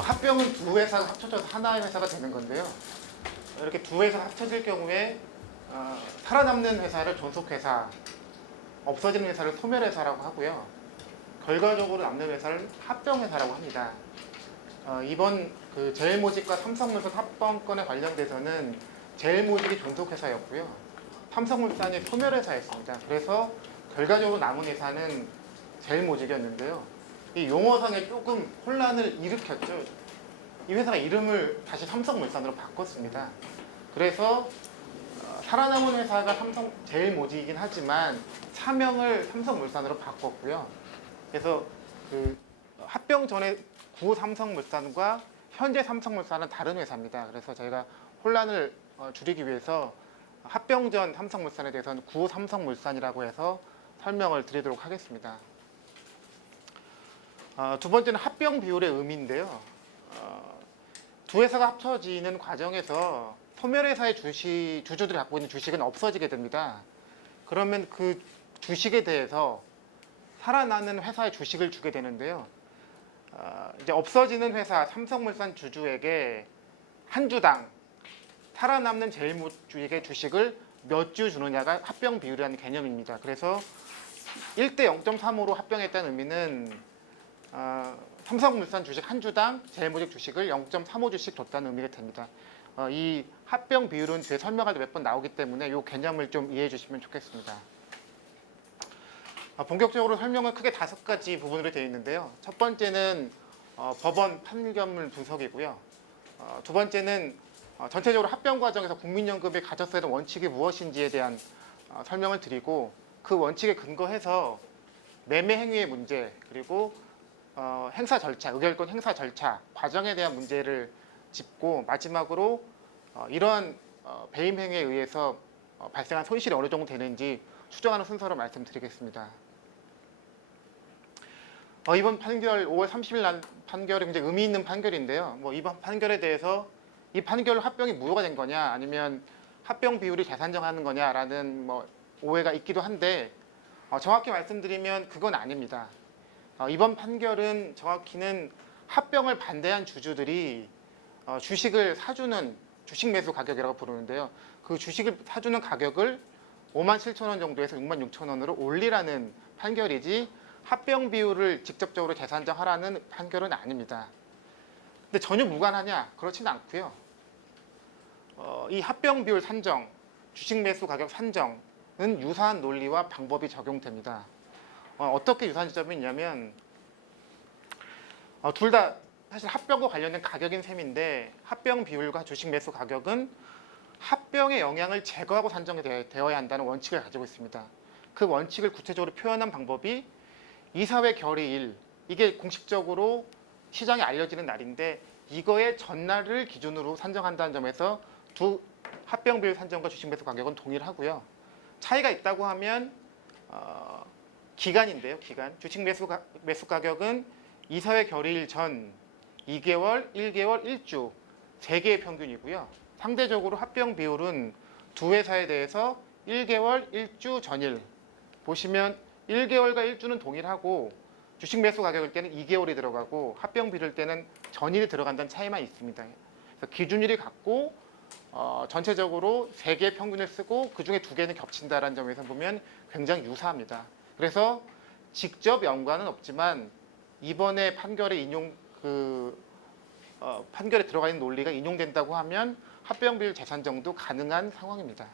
합병은 두 회사가 합쳐져서 하나의 회사가 되는 건데요. 이렇게 두 회사가 합쳐질 경우에 살아남는 회사를 존속회사, 없어지는 회사를 소멸회사라고 하고요. 결과적으로 남는 회사를 합병회사라고 합니다. 이번 그 제일모직과 삼성물산 합병건에 관련돼서는 제일모직이 존속회사였고요. 삼성물산이 소멸회사였습니다. 그래서 결과적으로 남은 회사는 제일모직이었는데요. 이 용어상에 조금 혼란을 일으켰죠. 이 회사가 이름을 다시 삼성물산으로 바꿨습니다. 그래서 살아남은 회사가 제일모직이긴 하지만 사명을 삼성물산으로 바꿨고요. 그래서 그 합병 전에 구 삼성물산과 현재 삼성물산은 다른 회사입니다. 그래서 저희가 혼란을 줄이기 위해서 합병 전 삼성물산에 대해서는 구 삼성물산이라고 해서 설명을 드리도록 하겠습니다. 두 번째는 합병 비율의 의미인데요. 두 회사가 합쳐지는 과정에서 소멸회사의 주주들이 갖고 있는 주식은 없어지게 됩니다. 그러면 그 주식에 대해서 살아나는 회사의 주식을 주게 되는데요. 이제 없어지는 회사 삼성물산 주주에게 한 주당 살아남는 제일모직의 주식을 몇 주 주느냐가 합병 비율이라는 개념입니다. 그래서 1대 0.3으로 합병했다는 의미는 삼성물산 주식 한 주당 제일모직 주식을 0.35주씩 줬다는 의미가 됩니다. 이 합병 비율은 제 설명할 때 몇 번 나오기 때문에 이 개념을 좀 이해해 주시면 좋겠습니다. 본격적으로 설명은 크게 5가지 부분으로 되어 있는데요. 첫 번째는 법원 판결문 분석이고요. 두 번째는 전체적으로 합병 과정에서 국민연금이 가졌어야 하는 원칙이 무엇인지에 대한 설명을 드리고 그 원칙에 근거해서 매매 행위의 문제 그리고 행사 절차, 의결권 행사 절차 과정에 대한 문제를 짚고 마지막으로 이러한 배임 행위에 의해서 발생한 손실이 어느 정도 되는지 추정하는 순서로 말씀드리겠습니다. 이번 판결 5월 30일 난 판결이 굉장히 의미 있는 판결인데요. 이번 판결에 대해서 이 판결로 합병이 무효가 된 거냐 아니면 합병 비율이 재산정하는 거냐라는 오해가 있기도 한데 정확히 말씀드리면 그건 아닙니다. 이번 판결은 정확히는 합병을 반대한 주주들이 주식을 사주는 주식 매수 가격이라고 부르는데요. 그 주식을 사주는 가격을 57,000원 정도에서 66,000원으로 올리라는 판결이지 합병 비율을 직접적으로 재산정하라는 판결은 아닙니다. 근데 전혀 무관하냐? 그렇지는 않고요. 이 합병 비율 산정, 주식 매수 가격 산정은 유사한 논리와 방법이 적용됩니다. 어떻게 유사한 지점이 있냐면 둘 다 사실 합병과 관련된 가격인 셈인데 합병 비율과 주식 매수 가격은 합병의 영향을 제거하고 산정이 되어야 한다는 원칙을 가지고 있습니다. 그 원칙을 구체적으로 표현한 방법이 이사회 결의일, 이게 공식적으로 시장에 알려지는 날인데 이거의 전날을 기준으로 산정한다는 점에서 두 합병 비율 산정과 주식 매수 가격은 동일하고요. 차이가 있다고 하면 기간인데요. 기간. 주식 매수 가격은 이사회 결의일 전 2개월, 1개월, 1주 3개의 평균이고요. 상대적으로 합병 비율은 두 회사에 대해서 1개월, 1주 전일 보시면 1개월과 1주는 동일하고 주식 매수 가격일 때는 2개월이 들어가고 합병 비율일 때는 전일이 들어간다는 차이만 있습니다. 그래서 기준일이 같고 전체적으로 3개의 평균을 쓰고 그중에 2개는 겹친다는 점에서 보면 굉장히 유사합니다. 그래서 직접 연관은 없지만 이번에 판결에 판결에 들어가 있는 논리가 인용된다고 하면 합병 비율 재산정도 가능한 상황입니다.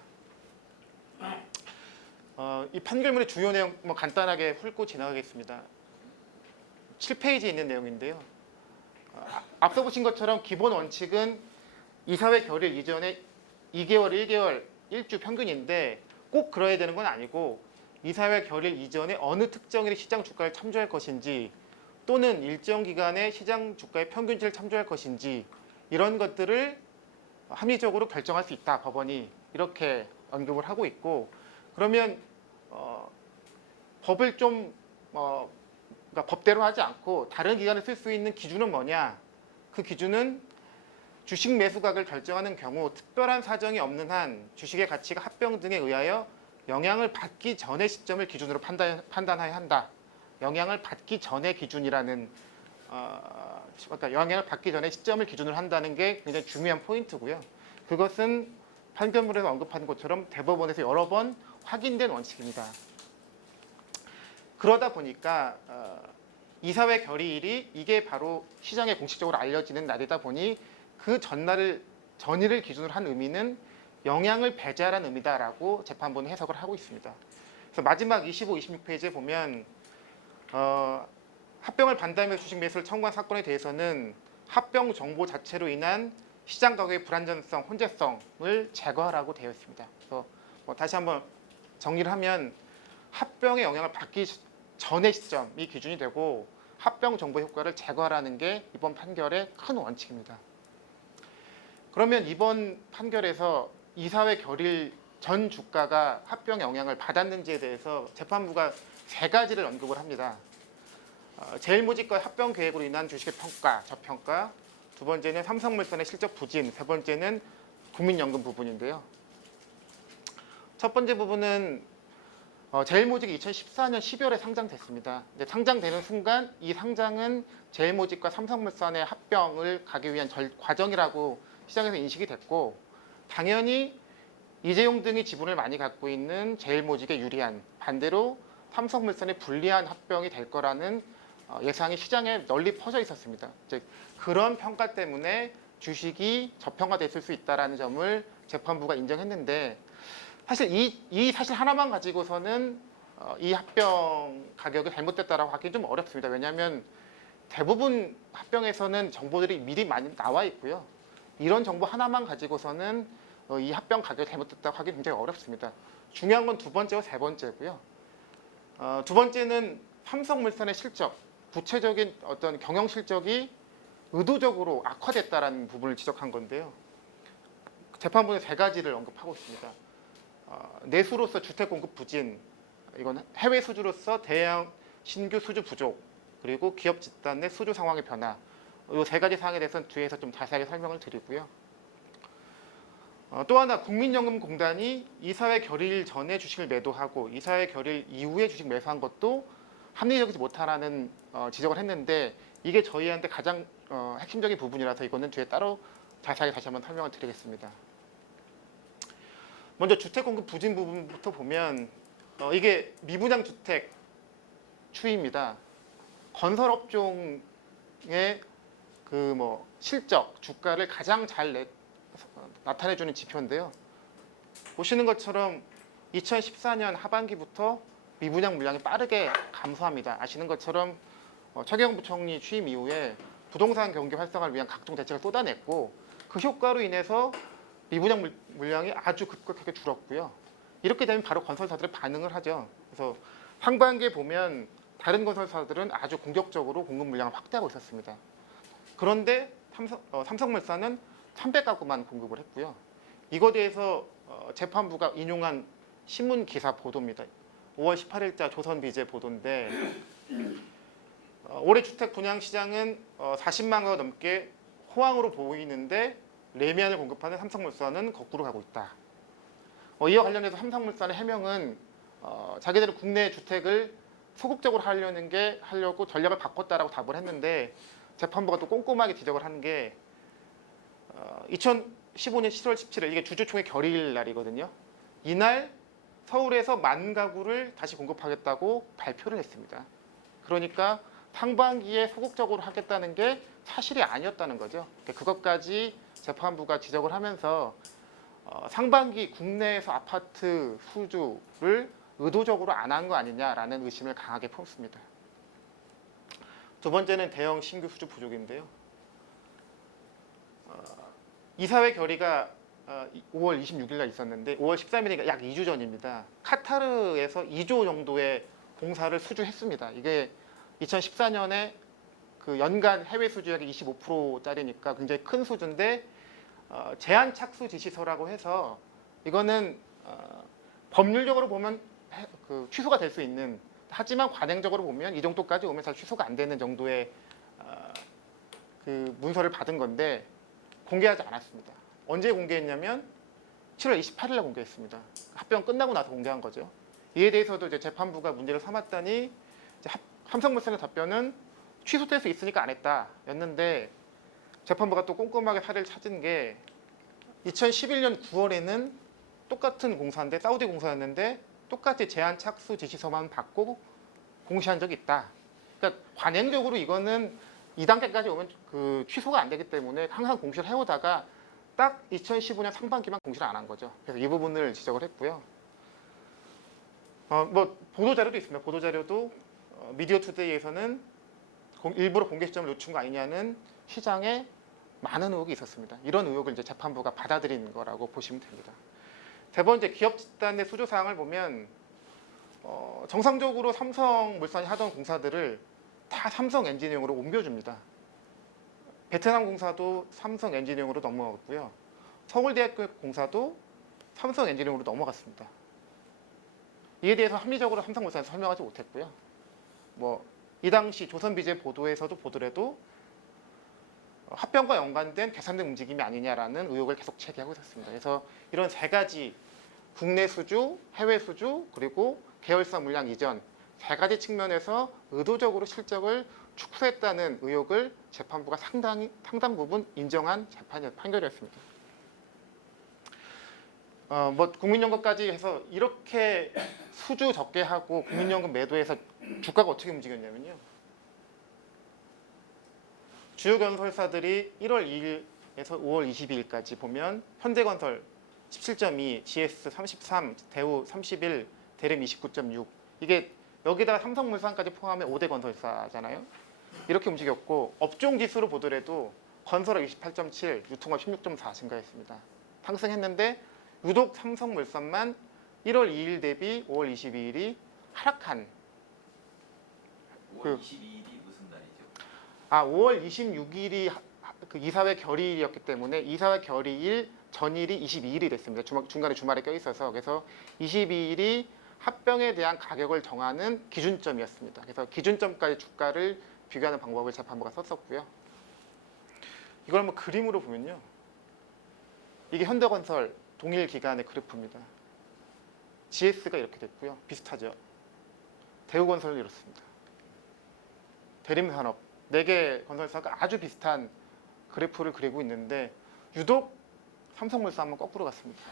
이 판결문의 주요 내용 간단하게 훑고 지나가겠습니다. 7페이지에 있는 내용인데요. 앞서 보신 것처럼 기본 원칙은 이사회 결의 이전에 2개월, 1개월, 1주 평균인데 꼭 그래야 되는 건 아니고 이사회 결의 이전에 어느 특정일의 시장 주가를 참조할 것인지 또는 일정 기간의 시장 주가의 평균치를 참조할 것인지 이런 것들을 합리적으로 결정할 수 있다. 법원이 이렇게 언급을 하고 있고 그러면 법을 좀 그러니까 법대로 하지 않고 다른 기간에 쓸 수 있는 기준은 뭐냐? 그 기준은 주식 매수가격을 결정하는 경우 특별한 사정이 없는 한 주식의 가치가 합병 등에 의하여 영향을 받기 전의 시점을 기준으로 판단해야 한다. 영향을 받기 전의 기준이라는 그러니까 영향을 받기 전에 시점을 기준으로 한다는 게 굉장히 중요한 포인트고요. 그것은 판결문에서 언급한 것처럼 대법원에서 여러 번 확인된 원칙입니다. 그러다 보니까 이사회 결의일이 이게 바로 시장에 공식적으로 알려지는 날이다 보니 그 전일을 기준으로 한 의미는 영향을 배제하라는 의미다라고 재판부는 해석을 하고 있습니다. 그래서 마지막 25, 26페이지에 보면 합병을 반대하면서 주식 매수를 청구한 사건에 대해서는 합병 정보 자체로 인한 시장 가격의 불안전성, 혼재성을 제거하라고 되어 있습니다. 그래서 다시 한번 정리를 하면 합병의 영향을 받기 전의 시점이 기준이 되고 합병 정보 효과를 제거하라는 게 이번 판결의 큰 원칙입니다. 그러면 이번 판결에서 이사회 결의일 전 주가가 합병 영향을 받았는지에 대해서 재판부가 세 가지를 언급을 합니다. 제일모직과 합병 계획으로 인한 주식의 평가, 저평가, 두 번째는 삼성물산의 실적 부진, 세 번째는 국민연금 부분인데요. 첫 번째 부분은 제일모직이 2014년 12월에 상장됐습니다. 상장되는 순간 이 상장은 제일모직과 삼성물산의 합병을 가기 위한 과정이라고 시장에서 인식이 됐고, 당연히 이재용 등이 지분을 많이 갖고 있는 제일모직에 유리한, 반대로 삼성물산에 불리한 합병이 될 거라는 예상이 시장에 널리 퍼져 있었습니다. 즉 그런 평가 때문에 주식이 저평가됐을 수 있다는 점을 재판부가 인정했는데, 사실 이 사실 하나만 가지고서는 이 합병 가격이 잘못됐다라고 하기 좀 어렵습니다. 왜냐하면 대부분 합병에서는 정보들이 미리 많이 나와 있고요. 이런 정보 하나만 가지고서는 이 합병 가격이 잘못됐다고 하기 굉장히 어렵습니다. 중요한 건 두 번째와 세 번째고요. 두 번째는 삼성물산의 실적, 구체적인 어떤 경영 실적이 의도적으로 악화됐다라는 부분을 지적한 건데요. 재판부는 세 가지를 언급하고 있습니다. 내수로서 주택 공급 부진, 이건 해외 수주로서 대형 신규 수주 부족, 그리고 기업 집단 내 수주 상황의 변화, 이 세 가지 사항에 대해서는 뒤에서 좀 자세하게 설명을 드리고요. 또 하나, 국민연금공단이 이사회 결의일 전에 주식을 매도하고 이사회 결의일 이후에 주식 매수한 것도 합리적이지 못하라는 지적을 했는데, 이게 저희한테 가장 핵심적인 부분이라서 이거는 뒤에 따로 자세하게 다시 한번 설명을 드리겠습니다. 먼저 주택 공급 부진 부분부터 보면 이게 미분양 주택 추이입니다. 건설업종의 실적, 주가를 가장 잘 나타내주는 지표인데요. 보시는 것처럼 2014년 하반기부터 미분양 물량이 빠르게 감소합니다. 아시는 것처럼 최경영 부총리 취임 이후에 부동산 경기 활성화를 위한 각종 대책을 쏟아냈고, 그 효과로 인해서 미분양 물량이 아주 급격하게 줄었고요. 이렇게 되면 바로 건설사들이 반응을 하죠. 그래서 상반기에 보면 다른 건설사들은 아주 공격적으로 공급 물량을 확대하고 있었습니다. 그런데 삼성물산은 300가구만 공급을 했고요. 이거에 대해서 재판부가 인용한 신문 기사 보도입니다. 5월 18일자 조선비제 보도인데, 올해 주택 분양 시장은 40만 가구 넘게 호황으로 보이는데 레미안을 공급하는 삼성물산은 거꾸로 가고 있다. 이와 관련해서 삼성물산의 해명은 자기들은 국내 주택을 소극적으로 하려고 전략을 바꿨다라고 답을 했는데, 재판부가 또 꼼꼼하게 지적을 한 게 2015년 7월 17일, 이게 주주총회 결의일 날이거든요. 이날 서울에서 10,000 가구를 다시 공급하겠다고 발표를 했습니다. 그러니까 상반기에 소극적으로 하겠다는 게 사실이 아니었다는 거죠. 그것까지 재판부가 지적을 하면서 상반기 국내에서 아파트 수주를 의도적으로 안 한 거 아니냐라는 의심을 강하게 품습니다. 두 번째는 대형 신규 수주 부족인데요. 이사회 결의가 5월 26일 날 있었는데 5월 13일이니까 약 2주 전입니다. 카타르에서 2조 정도의 공사를 수주했습니다. 이게 2014년에 그 연간 해외 수주액이 25%짜리니까 굉장히 큰 수주인데, 제한 착수 지시서라고 해서 이거는 법률적으로 보면 취소가 될 수 있는, 하지만 관행적으로 보면 이 정도까지 오면 잘 취소가 안 되는 정도의 그 문서를 받은 건데 공개하지 않았습니다. 언제 공개했냐면 7월 28일 날 공개했습니다. 합병 끝나고 나서 공개한 거죠. 이에 대해서도 이제 재판부가 문제를 삼았다니, 삼성물산의 답변은 취소될 수 있으니까 안 했다 였는데 재판부가 또 꼼꼼하게 사례를 찾은 게 2011년 9월에는 똑같은 공사인데 사우디 공사였는데 똑같이 제한 착수 지시서만 받고 공시한 적이 있다. 그러니까 관행적으로 이거는 2단계까지 오면 그 취소가 안 되기 때문에 항상 공시를 해오다가 딱 2015년 상반기만 공시를 안 한 거죠. 그래서 이 부분을 지적을 했고요. 뭐 보도 자료도 있습니다. 보도 자료도 미디어 투데이에서는 일부러 공개 시점을 늦춘 거 아니냐는 시장에 많은 의혹이 있었습니다. 이런 의혹을 이제 재판부가 받아들인 거라고 보시면 됩니다. 세 번째, 기업 집단의 수주 사항을 보면 정상적으로 삼성물산이 하던 공사들을 다 삼성 엔지니어링으로 옮겨줍니다. 베트남 공사도 삼성 엔지니어링으로 넘어갔고요. 서울대학교 공사도 삼성 엔지니어링으로 넘어갔습니다. 이에 대해서 합리적으로 삼성물산에서 설명하지 못했고요. 뭐 이 당시 조선비제 보도에서도 보더라도 합병과 연관된 계산된 움직임이 아니냐라는 의혹을 계속 제기하고 있었습니다. 그래서 이런 세 가지 국내 수주, 해외 수주, 그리고 계열사 물량 이전 세 가지 측면에서 의도적으로 실적을 축소했다는 의혹을 재판부가 상당 부분 인정한 판결이었습니다. 뭐 국민연금까지 해서 이렇게 수주 적게 하고 국민연금 매도해서 주가가 어떻게 움직였냐면요. 주요 건설사들이 1월 2일에서 5월 22일까지 보면 현대건설 17.2, GS 33, 대우 31, 대림 29.6 이게 여기다가 삼성물산까지 포함해 5대 건설사잖아요. 이렇게 움직였고 업종 지수로 보더라도 건설업 28.7, 유통업 16.4 증가했습니다. 상승했는데 유독 삼성물산만 1월 2일 대비 5월 22일이 하락한 5월 22일이 무슨 날이죠? 5월 26일이 그 이사회 결의일이었기 때문에 이사회 결의일 전일이 22일이 됐습니다. 중간에 주말에 껴있어서 그래서 22일이 합병에 대한 가격을 정하는 기준점이었습니다. 그래서 기준점까지 주가를 비교하는 방법을 재판부가 썼었고요. 이걸 한번 그림으로 보면요. 이게 현대건설 동일 기간의 그래프입니다. GS가 이렇게 됐고요. 비슷하죠. 대우건설은 이렇습니다. 대림산업 4개 건설사가 아주 비슷한 그래프를 그리고 있는데 유독 삼성물산은 거꾸로 갔습니다.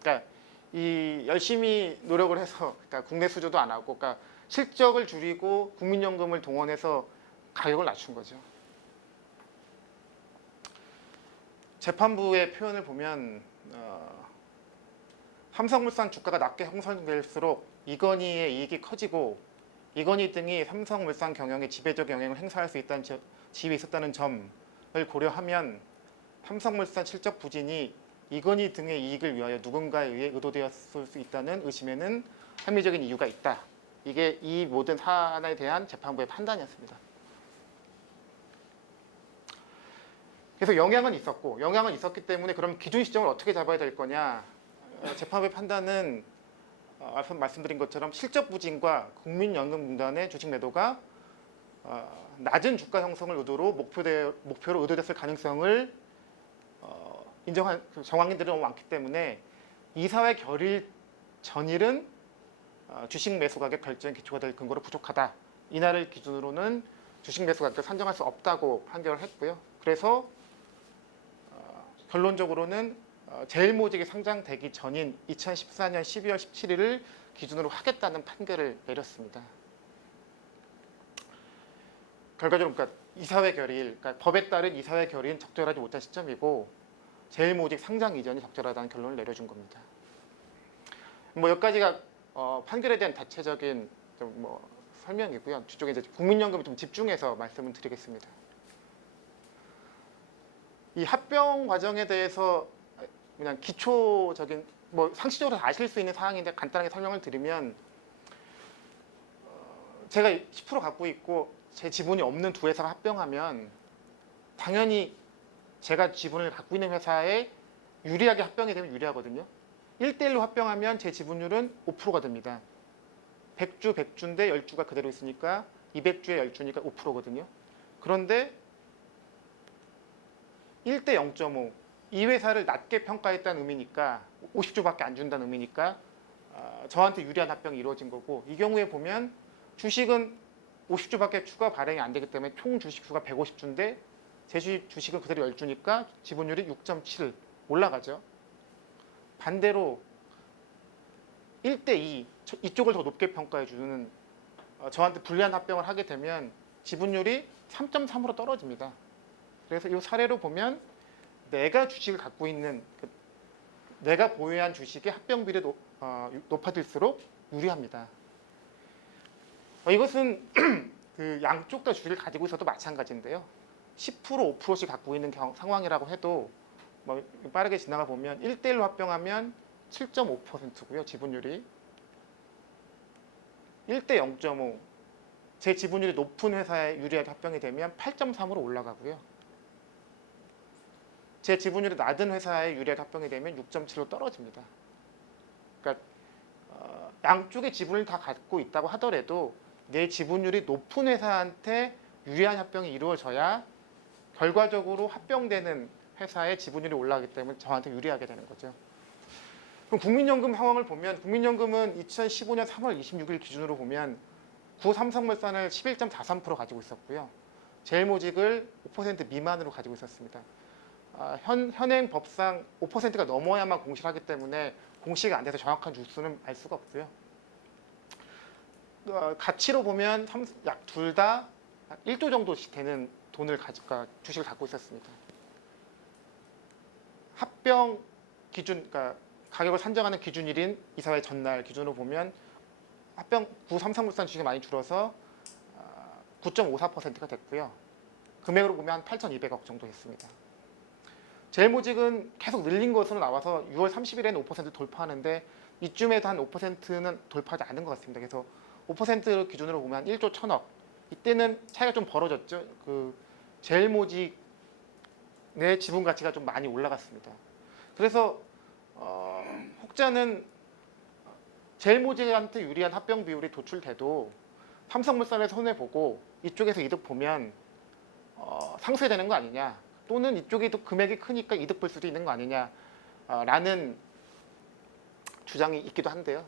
그러니까 이 열심히 노력을 해서 그러니까 국내 수주도 안 하고 그러니까 실적을 줄이고 국민연금을 동원해서 가격을 낮춘 거죠. 재판부의 표현을 보면 삼성물산 주가가 낮게 형성될수록 이건희의 이익이 커지고 이건희 등이 삼성물산 경영에 지배적 영향을 행사할 수 있다는 지위에 있었다는 점을 고려하면 삼성물산 실적 부진이 이건희 등의 이익을 위하여 누군가에 의해 의도되었을 수 있다는 의심에는 합리적인 이유가 있다. 이게 이 모든 사안에 대한 재판부의 판단이었습니다. 그래서 영향은 있었기 때문에 그럼 기준 시점을 어떻게 잡아야 될 거냐. 재판부의 판단은 앞서 말씀드린 것처럼 실적 부진과 국민연금공단의 주식 매도가 낮은 주가 형성을 의도로 목표로 의도됐을 가능성을 인정한 정황인들이 너무 많기 때문에 이사회 결의 전일은 주식 매수 가격 결정의 기초가 될 근거로 부족하다. 이날을 기준으로는 주식 매수 가격을 산정할 수 없다고 판결을 했고요. 그래서 결론적으로는 제일모직이 상장되기 전인 2014년 12월 17일을 기준으로 하겠다는 판결을 내렸습니다. 결과적으로 그러니까 이사회 결의일, 그러니까 법에 따른 이사회 결의는 적절하지 못한 시점이고 제일모직 상장 이전이 적절하다는 결론을 내려준 겁니다. 뭐 여기까지가 판결에 대한 대체적인 뭐 설명이고요. 뒤쪽에 이제 국민연금을 좀 집중해서 말씀을 드리겠습니다. 이 합병 과정에 대해서 그냥 기초적인 뭐 상식적으로 아실 수 있는 사항인데 간단하게 설명을 드리면 제가 10% 갖고 있고 제 지분이 없는 두 회사가 합병하면 당연히 제가 지분을 갖고 있는 회사에 유리하게 합병이 되면 유리하거든요. 1대1로 합병하면 제 지분율은 5%가 됩니다. 100주 100주인데 10주가 그대로 있으니까 200주에 10주니까 5%거든요. 그런데 1대 0.5 이 회사를 낮게 평가했다는 의미니까 50주밖에 안 준다는 의미니까 저한테 유리한 합병이 이루어진 거고 이 경우에 보면 주식은 50주밖에 추가 발행이 안 되기 때문에 총 주식수가 150주인데 제 주식은 그대로 10주니까 지분율이 6.7 올라가죠. 반대로 1대2 이쪽을 더 높게 평가해 주는 저한테 불리한 합병을 하게 되면 지분율이 3.3으로 떨어집니다. 그래서 이 사례로 보면 내가 주식을 갖고 있는 내가 보유한 주식의 합병 비율이 높아질수록 유리합니다. 이것은 그 양쪽 다 주식을 가지고 있어도 마찬가지인데요. 10% 5%씩 갖고 있는 상황이라고 해도 뭐 빠르게 지나가 보면 1대1로 합병하면 7.5%고요. 지분율이 1대 0.5 제 지분율이 높은 회사에 유리하게 합병이 되면 8.3으로 올라가고요. 제 지분율이 낮은 회사에 유리하게 합병이 되면 6.7로 떨어집니다. 그러니까 양쪽의 지분을 다 갖고 있다고 하더라도 내 지분율이 높은 회사한테 유리한 합병이 이루어져야 결과적으로 합병되는 회사의 지분율이 올라가기 때문에 저한테 유리하게 되는 거죠. 그럼 국민연금 상황을 보면 국민연금은 2015년 3월 26일 기준으로 보면 구삼성물산을 11.43% 가지고 있었고요. 제일모직을 5% 미만으로 가지고 있었습니다. 현행 법상 5%가 넘어야만 공시를 하기 때문에 공시가 안 돼서 정확한 주수는 알 수가 없고요. 가치로 보면 약 둘 다 1조 정도씩 되는 돈을 주식을 갖고 있었습니다. 합병 기준, 그러니까 가격을 산정하는 기준일인 이사회 전날 기준으로 보면 합병 구삼성물산 주식이 많이 줄어서 9.54%가 됐고요. 금액으로 보면 한 8,200억 정도 됐습니다. 제일모직은 계속 늘린 것으로 나와서 6월 30일에는 5% 돌파하는데 이쯤에도 한 5%는 돌파하지 않은 것 같습니다. 그래서 5% 기준으로 보면 1조 1,000억. 이때는 차이가 좀 벌어졌죠. 그 제일모직의 지분 가치가 좀 많이 올라갔습니다. 그래서 혹자는 제일모직한테 유리한 합병 비율이 도출돼도 삼성물산에 손해보고 이쪽에서 이득 보면 상쇄되는 거 아니냐, 또는 이쪽이 더 금액이 크니까 이득 볼 수도 있는 거 아니냐 라는 주장이 있기도 한데요.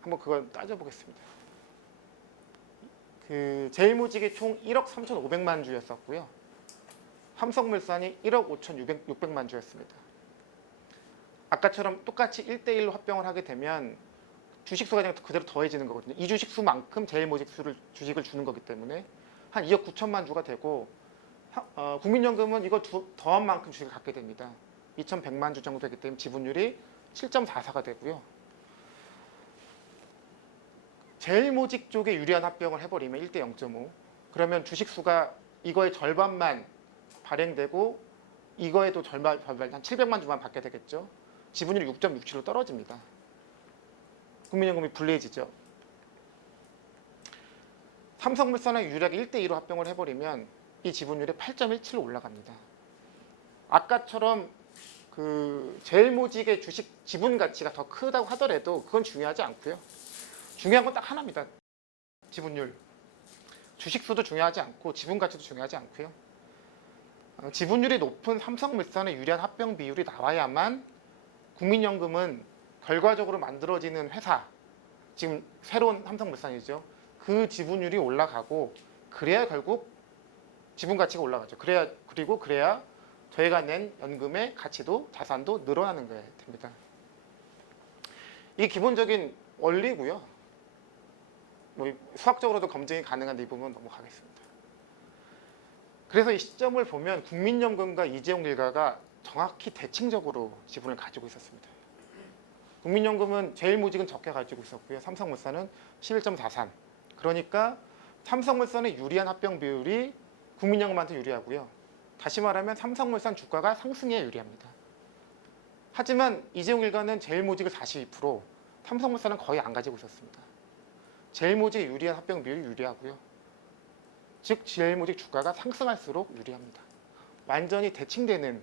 한번 그걸 따져보겠습니다. 그 제일모직이 총 1억 3,500만 주였었고요. 삼성물산이 1억 5,600만 주였습니다. 아까처럼 똑같이 1대1로 합병을 하게 되면 주식수가 그냥 그대로 더해지는 거거든요. 이 주식수만큼 제일모직 주식을 주는 거기 때문에 한 2억 9천만 주가 되고 국민연금은 이거 더한 만큼 주식을 갖게 됩니다. 2,100만 주 정도 되기 때문에 지분율이 7.44가 되고요. 제일모직 쪽에 유리한 합병을 해버리면 1대 0.5 그러면 주식수가 이거의 절반만 발행되고 이거에도 절반 한 700만 주만 받게 되겠죠. 지분율이 6.67로 떨어집니다. 국민연금이 불리해지죠. 삼성물산에 유리하게 1대2로 합병을 해버리면 이 지분율이 8.17로 올라갑니다. 아까처럼 그 제일모직의 주식 지분 가치가 더 크다고 하더라도 그건 중요하지 않고요. 중요한 건 딱 하나입니다. 지분율. 주식수도 중요하지 않고 지분 가치도 중요하지 않고요. 지분율이 높은 삼성물산의 유리한 합병 비율이 나와야만 국민연금은 결과적으로 만들어지는 회사, 지금 새로운 삼성물산이죠. 그 지분율이 올라가고 그래야 결국 지분 가치가 올라가죠. 그래야 저희가 낸 연금의 가치도 자산도 늘어나는 거예요. 됩니다. 이게 기본적인 원리고요. 뭐 수학적으로도 검증이 가능한 이 부분 넘어가겠습니다. 그래서 이 시점을 보면 국민연금과 이재용 일가가 정확히 대칭적으로 지분을 가지고 있었습니다. 국민연금은 제일모직은 적게 가지고 있었고요. 삼성물산은 11.43. 그러니까 삼성물산의 유리한 합병 비율이 국민연금한테 유리하고요. 다시 말하면 삼성물산 주가가 상승해야 유리합니다. 하지만 이재용 일가는 제일모직을 42%, 삼성물산은 거의 안 가지고 있었습니다. 제일모직의 유리한 합병 비율이 유리하고요. 즉 제일모직 주가가 상승할수록 유리합니다. 완전히 대칭되는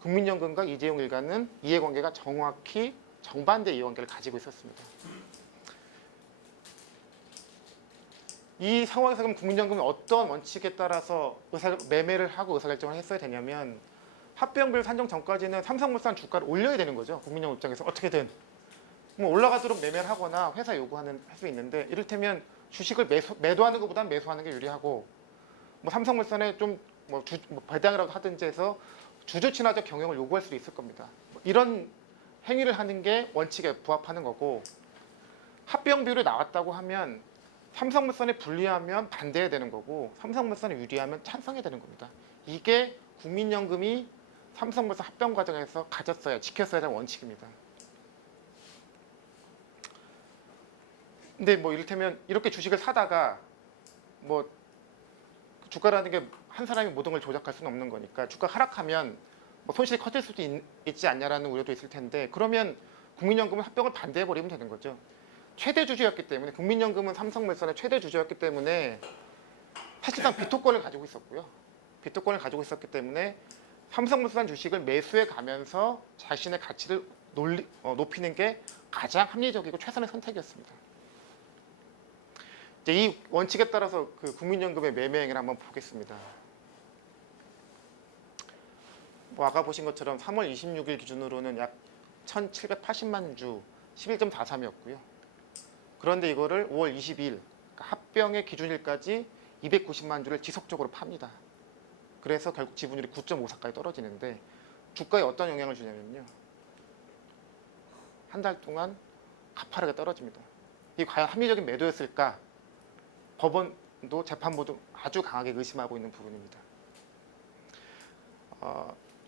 국민연금과 이재용 일가는 이해관계가 정확히 정반대 이해관계를 가지고 있었습니다. 이 상황에서 그럼 국민연금이 어떤 원칙에 따라서 매매를 하고 의사결정을 했어야 되냐면 합병비율 산정 전까지는 삼성물산 주가를 올려야 되는 거죠. 국민연금 입장에서 어떻게든 뭐 올라가도록 매매를 하거나 회사 요구하는 할 수 있는데, 이를테면 주식을 매도하는 것보다는 매수하는 게 유리하고, 뭐 삼성물산에 뭐 배당이라도 하든지 해서 주주 친화적 경영을 요구할 수도 있을 겁니다. 뭐 이런 행위를 하는 게 원칙에 부합하는 거고, 합병 비율이 나왔다고 하면 삼성물산에 불리하면 반대해야 되는 거고, 삼성물산에 유리하면 찬성해야 되는 겁니다. 이게 국민연금이 삼성물산 합병 과정에서 지켰어야 될 원칙입니다. 근데 뭐 이를테면 이렇게 주식을 사다가 뭐 주가라는 게 한 사람이 모든 걸 조작할 수는 없는 거니까, 주가 하락하면 뭐 손실이 커질 수도 있지 않냐라는 우려도 있을 텐데, 그러면 국민연금은 합병을 반대해버리면 되는 거죠. 최대 주주였기 때문에, 국민연금은 삼성물산의 최대 주주였기 때문에 사실상 비토권을 가지고 있었고요. 비토권을 가지고 있었기 때문에 삼성물산 주식을 매수해 가면서 자신의 가치를 높이는 게 가장 합리적이고 최선의 선택이었습니다. 이제 이 원칙에 따라서 그 국민연금의 매매 행위를 한번 보겠습니다. 뭐 아까 보신 것처럼 3월 26일 기준으로는 약 1,780만 주 11.43이었고요. 그런데 이거를 5월 22일, 그러니까 합병의 기준일까지 290만 주를 지속적으로 팝니다. 그래서 결국 지분율이 9.54까지 떨어지는데, 주가에 어떤 영향을 주냐면요, 한 달 동안 가파르게 떨어집니다. 이게 과연 합리적인 매도였을까? 법원도 재판부도 아주 강하게 의심하고 있는 부분입니다.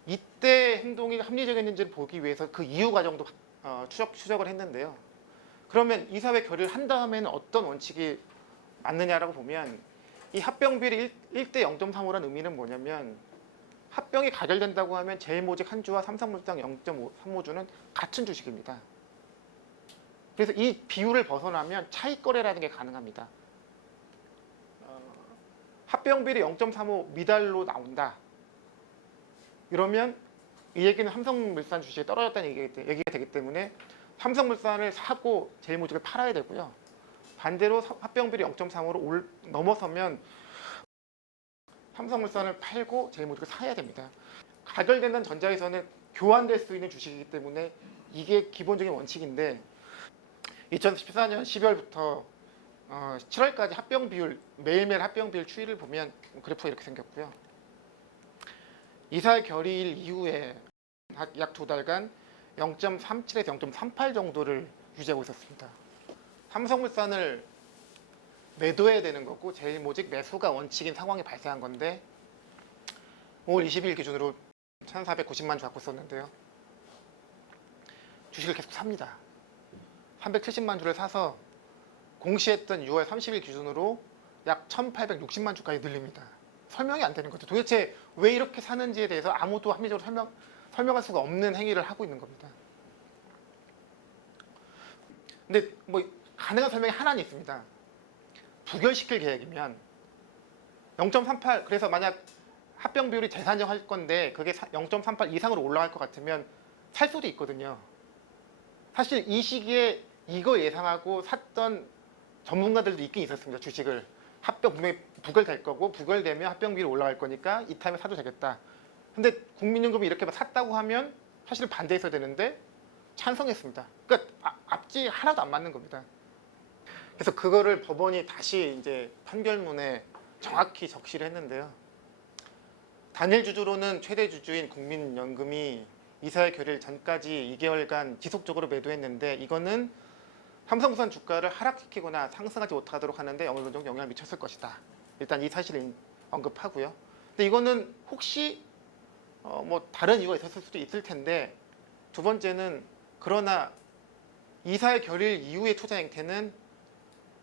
이때 행동이 합리적이었는지를 보기 위해서 그 이후 과정도 추적을 했는데요. 그러면 이사회 결의를 한 다음에는 어떤 원칙이 맞느냐라고 보면, 이 합병 비율이 1대 0.35라는 의미는 뭐냐면, 합병이 가결된다고 하면 제일모직 한 주와 삼성물산 0.35주는 같은 주식입니다. 그래서 이 비율을 벗어나면 차익거래라는 게 가능합니다. 합병 비율이 0.35 미달로 나온다. 이러면 이 얘기는 삼성물산 주식이 떨어졌다는 얘기가 되기 때문에 삼성물산을 사고 제일모직을 팔아야 되고요. 반대로 합병 비율이 0.35로 넘어서면 삼성물산을 팔고 제일모직을 사야 됩니다. 가결된다는 전자에서는 교환될 수 있는 주식이기 때문에 이게 기본적인 원칙인데, 2014년 12월부터 7월까지 합병 비율, 매일매일 합병 비율 추이를 보면 그래프가 이렇게 생겼고요. 이사회 결의일 이후에 약 2달간 0.37에서 0.38 정도를 유지하고 있었습니다. 삼성물산을 매도해야 되는 거고 제일모직 매수가 원칙인 상황이 발생한 건데, 5월 20일 기준으로 1,490만 주 갖고 있었는데요. 주식을 계속 삽니다. 370만 주를 사서 공시했던 6월 30일 기준으로 약 1,860만 주까지 늘립니다. 설명이 안 되는 거죠. 도대체 왜 이렇게 사는지에 대해서 아무도 합리적으로 설명할 수가 없는 행위를 하고 있는 겁니다. 근데 뭐 가능한 설명이 하나는 있습니다. 부결시킬 계획이면 0.38, 그래서 만약 합병 비율이 재산정할 건데 그게 0.38 이상으로 올라갈 것 같으면 살 수도 있거든요. 사실 이 시기에 이거 예상하고 샀던 전문가들도 있긴 있었습니다. 주식을 분명히 부결될 거고, 부결되면 합병 비율이 올라갈 거니까 이 타임에 사도 되겠다. 근데 국민연금이 이렇게 샀다고 하면 사실 반대했어야 되는데 찬성했습니다. 그러니까 앞뒤 하나도 안 맞는 겁니다. 그래서 그거를 법원이 다시 이제 판결문에 정확히 적시를 했는데요. 단일 주주로는 최대 주주인 국민연금이 이사회 결의일 전까지 2개월간 지속적으로 매도했는데, 이거는 삼성물산 주가를 하락시키거나 상승하지 못하도록 하는데 어느 정도 영향을 미쳤을 것이다. 일단 이 사실을 언급하고요. 근데 이거는 혹시 뭐 다른 이유가 있었을 수도 있을 텐데, 두 번째는 그러나 이사회 결의일 이후의 투자 행태는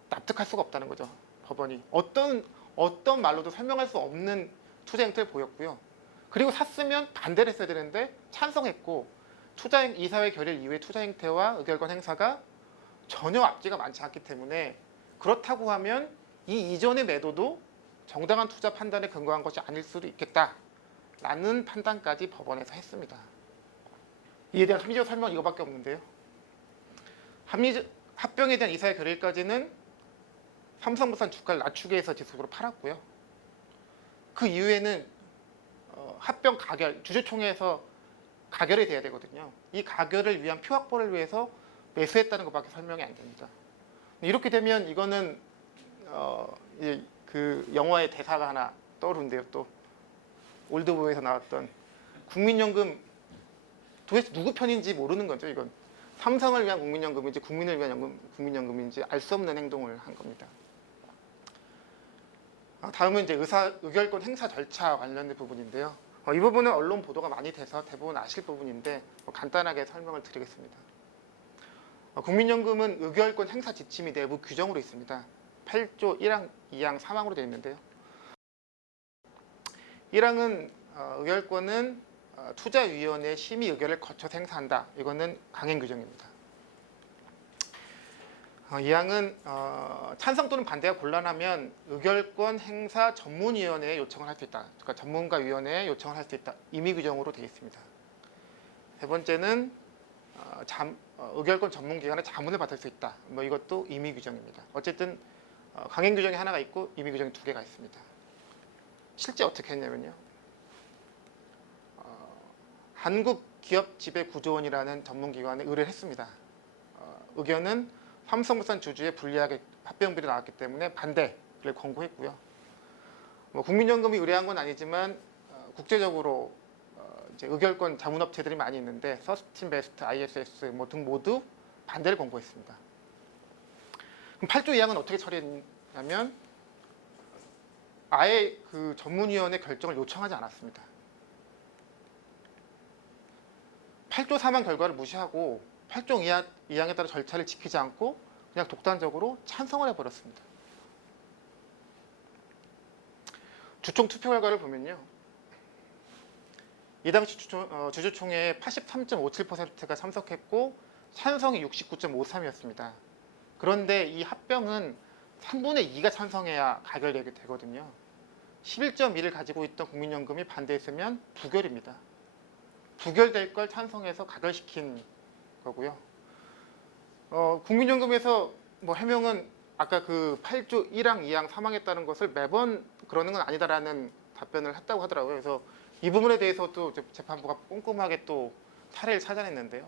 납득할 수가 없다는 거죠. 법원이 어떤 말로도 설명할 수 없는 투자 행태를 보였고요. 그리고 샀으면 반대를 했어야 되는데 찬성했고, 이사회 결의일 이후의 투자 행태와 의결권 행사가 전혀 앞뒤가 많지 않기 때문에, 그렇다고 하면 이 이전의 매도도 정당한 투자 판단에 근거한 것이 아닐 수도 있겠다라는 판단까지 법원에서 했습니다. 이에 대한 합리적 설명은 이거밖에 없는데요. 합병에 대한 이사회 결의일까지는 삼성물산 주가를 낮추기 위해서 지속적으로 팔았고요. 그 이후에는 합병 가결, 주주총회에서 가결이 돼야 되거든요. 이 가결을 위한 표 확보를 위해서 매수했다는 것밖에 설명이 안 됩니다. 이렇게 되면 이거는 그 영화의 대사가 하나 떠오르는데요. 또 올드보이에서 나왔던 국민연금 도대체 누구 편인지 모르는 거죠. 이건 삼성을 위한 국민연금인지 국민을 위한 국민연금인지 알 수 없는 행동을 한 겁니다. 다음은 이제 의결권 행사 절차 관련된 부분인데요. 이 부분은 언론 보도가 많이 돼서 대부분 아실 부분인데 간단하게 설명을 드리겠습니다. 국민연금은 의결권 행사 지침이 내부 규정으로 있습니다. 8조 1항, 2항, 3항으로 되어 있는데요. 1항은 의결권은 투자위원회 심의 의결을 거쳐서 행사한다. 이거는 강행 규정입니다. 2항은 찬성 또는 반대가 곤란하면 의결권 행사 전문위원회에 요청을 할 수 있다. 그러니까 전문가위원회에 요청을 할 수 있다. 임의 규정으로 되어 있습니다. 세 번째는 의결권 전문기관의 자문을 받을 수 있다. 이것도 임의 규정입니다. 어쨌든 강행 규정이 하나가 있고 임의 규정이 두 개가 있습니다. 실제 어떻게 했냐면요. 한국기업지배구조원이라는 전문기관에 의뢰를 했습니다. 의견은 삼성물산 주주의 불리하게 합병비로 나왔기 때문에 반대를 권고했고요. 국민연금이 의뢰한 건 아니지만 국제적으로 이제 의결권 자문업체들이 많이 있는데 서스틴베스트, ISS 등 모두 반대를 권고했습니다. 그럼 8조 2항은 어떻게 처리했냐면 아예 그 전문위원회 결정을 요청하지 않았습니다. 8조 3항 결과를 무시하고 8조 2항에 따라 절차를 지키지 않고 그냥 독단적으로 찬성을 해버렸습니다. 주총 투표 결과를 보면요. 이 당시 주주총회에 83.57%가 참석했고 찬성이 69.53이었습니다. 그런데 이 합병은 3분의 2가 찬성해야 가결되게 되거든요. 11.1을 가지고 있던 국민연금이 반대했으면 부결입니다. 부결될 걸 찬성해서 가결시킨 거고요. 국민연금에서 해명은 아까 그 8조 1항, 2항, 3항에 따른 것을 매번 그러는 건 아니다라는 답변을 했다고 하더라고요. 그래서 이 부분에 대해서도 재판부가 꼼꼼하게 또 사례를 찾아냈는데요.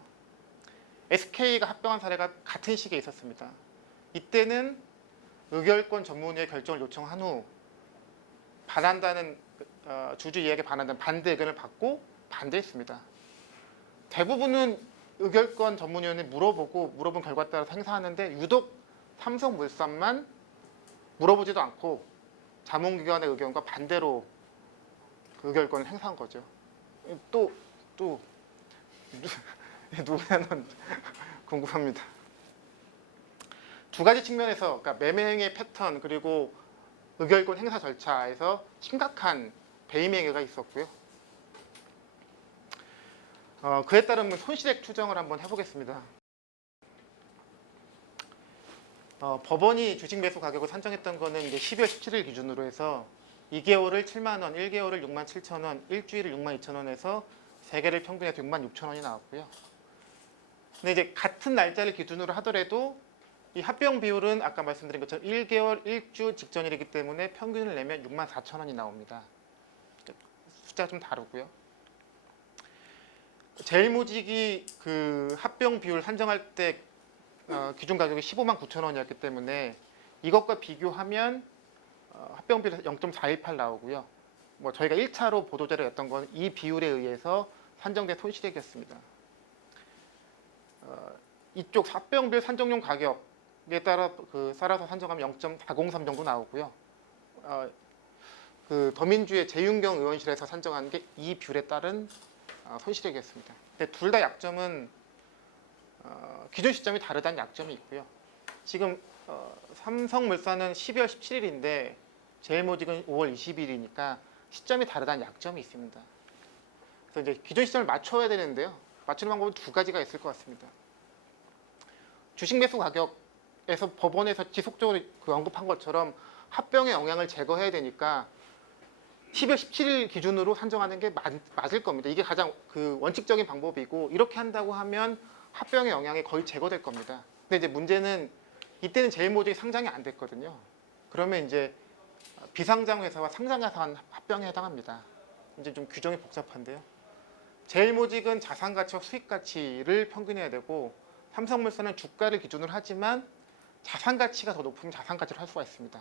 SK가 합병한 사례가 같은 시기에 있었습니다. 이때는 의결권 전문위의 결정을 요청한 후 반한다는 주주 이야기에 반한다는 반대 의견을 받고 반대했습니다. 대부분은 의결권 전문위원회에 물어본 결과에 따라서 행사하는데 유독 삼성물산만 물어보지도 않고 자문기관의 의견과 반대로 그 의결권을 행사한 거죠. 또 누구냐는 궁금합니다. 두 가지 측면에서 그러니까 매매행위의 패턴 그리고 의결권 행사 절차에서 심각한 배임 행위가 있었고요. 그에 따른 손실액 추정을 한번 해보겠습니다. 법원이 주식 매수 가격을 산정했던 거는 이제 12월 17일 기준으로 해서 2개월을 7만 원, 1개월을 6만 7천 원, 일주일을 6만 2천 원에서 3개를 평균해서 6만 6천 원이 나왔고요. 근데 이제 같은 날짜를 기준으로 하더라도 이 합병 비율은 아까 말씀드린 것처럼 1개월 1주 직전이기 때문에 평균을 내면 6만 4천 원이 나옵니다. 숫자가 좀 다르고요. 제일모직이 그 합병 비율 산정할 때 기준 가격이 15만 9천 원이었기 때문에 이것과 비교하면 합병 비율 0.418 나오고요. 저희가 1차로 보도자료에 냈던 건 이 비율에 의해서 산정된 손실액이었습니다. 이쪽 합병 비율 산정용 가격에 따라서 산정하면 0.403 정도 나오고요. 그 더민주의 재윤경 의원실에서 산정한 게 이 비율에 따른 손실액이었습니다. 근데 둘 다 약점은 기준 시점이 다르다는 약점이 있고요. 지금 삼성물산은 12월 17일인데 제일모직은 5월 20일이니까 시점이 다르다는 약점이 있습니다. 그래서 이제 기준 시점을 맞춰야 되는데요. 맞추는 방법은 두 가지가 있을 것 같습니다. 주식 매수 가격에서 법원에서 지속적으로 언급한 것처럼 합병의 영향을 제거해야 되니까 12월 17일 기준으로 산정하는 게 맞을 겁니다. 이게 가장 그 원칙적인 방법이고 이렇게 한다고 하면 합병의 영향이 거의 제거될 겁니다. 근데 이제 문제는 이때는 제일모직이 상장이 안 됐거든요. 그러면 이제 비상장 회사와 상장 회사는 합병에 해당합니다. 이제 좀 규정이 복잡한데요. 제일모직은 자산가치와 수익가치를 평균해야 되고 삼성물산은 주가를 기준으로 하지만 자산 가치가 더 높으면 자산 가치를 할 수가 있습니다.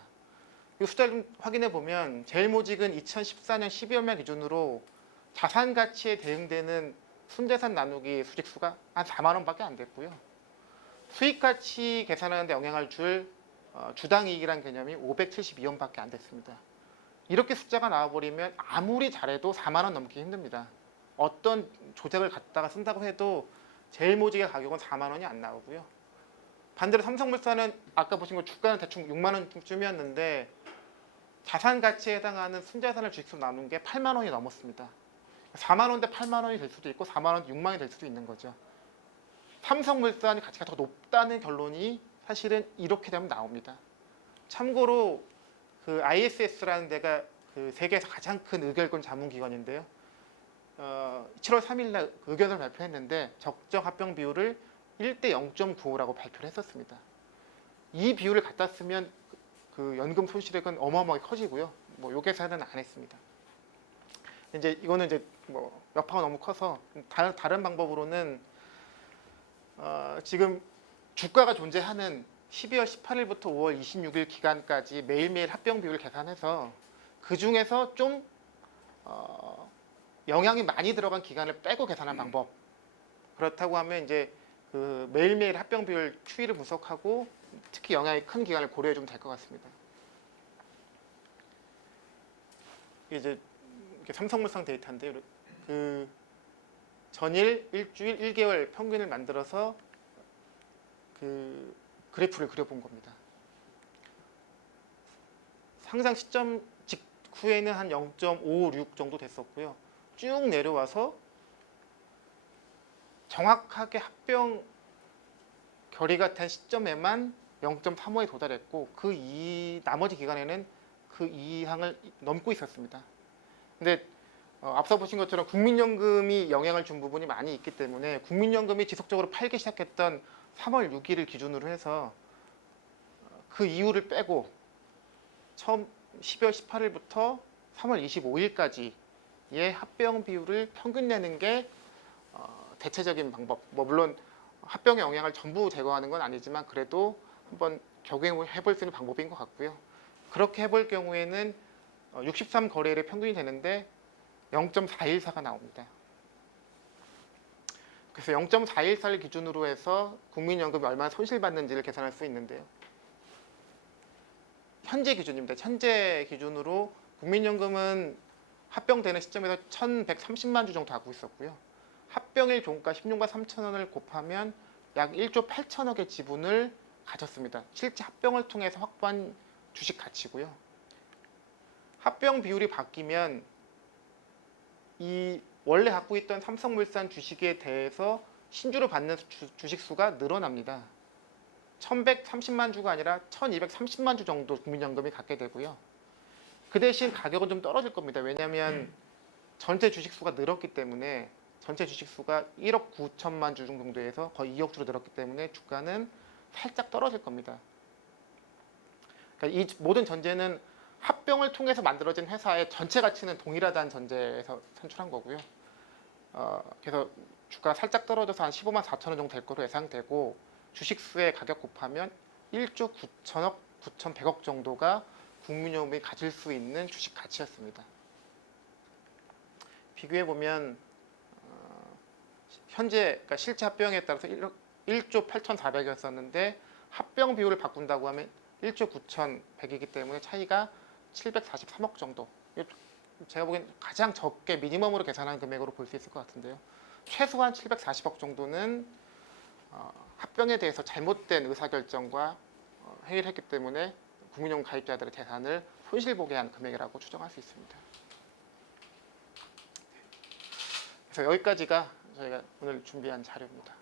이 숫자를 확인해 보면 제일모직은 2014년 12월 말 기준으로 자산 가치에 대응되는 순자산 나누기 수직수가 한 4만 원밖에 안 됐고요. 수익 가치 계산하는데 영향을 줄 주당 이익이라는 개념이 572원밖에 안 됐습니다. 이렇게 숫자가 나와버리면 아무리 잘해도 4만 원 넘기 힘듭니다. 어떤 조작을 갖다가 쓴다고 해도 제일모직의 가격은 4만 원이 안 나오고요. 반대로 삼성물산은 아까 보신 거 주가는 대충 6만 원쯤이었는데 자산 가치에 해당하는 순자산을 주식수로 나눈 게 8만 원이 넘었습니다. 4만 원대 8만 원이 될 수도 있고 4만 원 6만 원이 될 수도 있는 거죠. 삼성물산이 가치가 더 높다는 결론이 사실은 이렇게 되면 나옵니다. 참고로 그 ISS라는 데가 그 세계에서 가장 큰 의결권 자문기관인데요. 7월 3일 날 의견을 발표했는데 적정 합병 비율을 1대 0.95라고 발표를 했었습니다. 이 비율을 갖다 쓰면 그 연금 손실액은 어마어마하게 커지고요. 뭐 요 계산은 안 했습니다. 이제 이거는 이제 뭐 여파가 너무 커서 다른 방법으로는 지금 주가가 존재하는 12월 18일부터 5월 26일 기간까지 매일매일 합병 비율을 계산해서 그 중에서 좀 영향이 많이 들어간 기간을 빼고 계산한 방법. 그렇다고 하면 이제 그 매일매일 합병 비율 추이를 분석하고 특히 영향이 큰 기간을 고려해 주면 될 것 같습니다. 이제 이렇게 삼성물산 데이터인데요. 그 전일, 일주일, 1개월 평균을 만들어서 그 그래프를 그려본 겁니다. 상장 시점 직후에는 한 0.56 정도 됐었고요. 쭉 내려와서 정확하게 합병 결의가 된 시점에만 0.35에 도달했고 나머지 기간에는 그 이항을 넘고 있었습니다. 근데 앞서 보신 것처럼 국민연금이 영향을 준 부분이 많이 있기 때문에 국민연금이 지속적으로 팔기 시작했던 3월 6일을 기준으로 해서 그 이후를 빼고 처음 12월 18일부터 3월 25일까지의 합병 비율을 평균 내는 게 대체적인 방법. 뭐 물론 합병의 영향을 전부 제거하는 건 아니지만 그래도 한번 적용해볼 수 있는 방법인 것 같고요. 그렇게 해볼 경우에는 63거래일의 평균이 되는데 0.414가 나옵니다. 그래서 0.414를 기준으로 해서 국민연금이 얼마나 손실받는지를 계산할 수 있는데요. 현재 기준입니다. 현재 기준으로 국민연금은 합병되는 시점에서 1,130만 주 정도 하고 있었고요. 합병일 종가 16만 3천 원을 곱하면 약 1조 8천억의 지분을 가졌습니다. 실제 합병을 통해서 확보한 주식 가치고요. 합병 비율이 바뀌면 이 원래 갖고 있던 삼성물산 주식에 대해서 신주를 받는 주식 수가 늘어납니다. 1,130만 주가 아니라 1,230만 주 정도 국민연금이 갖게 되고요. 그 대신 가격은 좀 떨어질 겁니다. 왜냐하면 전체 주식 수가 늘었기 때문에 전체 주식 수가 1억 9천만 주 정도에서 거의 2억 주로 늘었기 때문에 주가는 살짝 떨어질 겁니다. 그러니까 이 모든 전제는 합병을 통해서 만들어진 회사의 전체 가치는 동일하다는 전제에서 산출한 거고요. 그래서 주가가 살짝 떨어져서 한 15만 4천 원 정도 될 거로 예상되고 주식수의 가격 곱하면 1조 9천억, 9,100억 정도가 국민연금이 가질 수 있는 주식 가치였습니다. 비교해보면 현재 그러니까 실제 합병에 따라서 1조 8,400이었었는데 합병 비율을 바꾼다고 하면 1조 9,100이기 때문에 차이가 743억 정도. 제가 보기엔 가장 적게 미니멈으로 계산한 금액으로 볼 수 있을 것 같은데요. 최소한 740억 정도는 합병에 대해서 잘못된 의사결정과 행위를 했기 때문에 국민연금 가입자들의 재산을 손실보게 한 금액이라고 추정할 수 있습니다. 그래서 여기까지가 저희가 오늘 준비한 자료입니다.